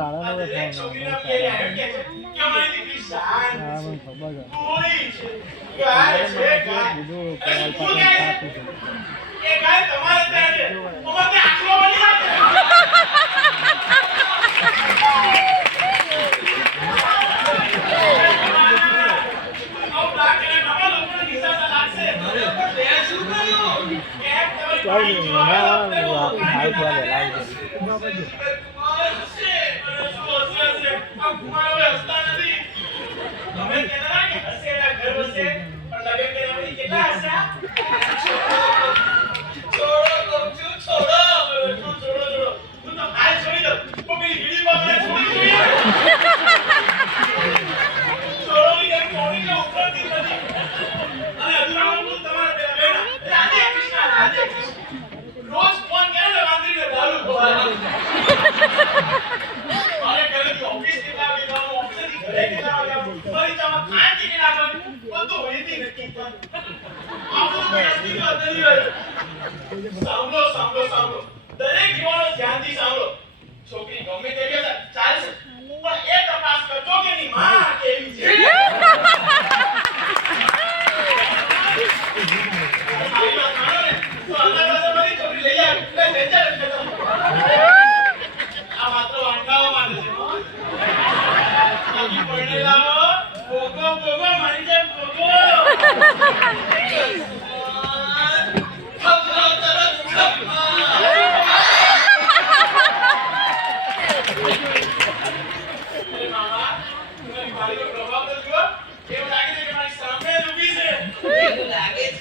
સાડા 9 ફોન છોકરીના ઘેર આવ્યો કે કે મારી દીકરી શાંત હા મને ખબર છે પૂરી છે ગાય છે ગાય કીધું શું કોલ ગાય પર છે? એ ગાય તમારે ત્યાં છે અમારે ત્યાં આખલો બની આવે કોઈ નહીં ના હાલ પર લાવી રોજ ફોન કરે ને વાંદરીને દારૂ ખવાય મારે ઘરે ઓફિસ કેટલા વાગે જવાનું ઓફિસથી ઘરે કેટલા વાગે આવવાનું ફરી જવાનું ખાઈ પીને આવવાનું બધું હોઈતી નક્કી કર આપણું કોઈ અસ્તિત્વ નથી રહ્યું સાંભળો દરેક યુવાનો ધ્યાનથી સાંભળો છોકરી ગમે તે કે ચાલશે પણ એ તપાસ કરજો કે ની માં કેવી છે લાગે છે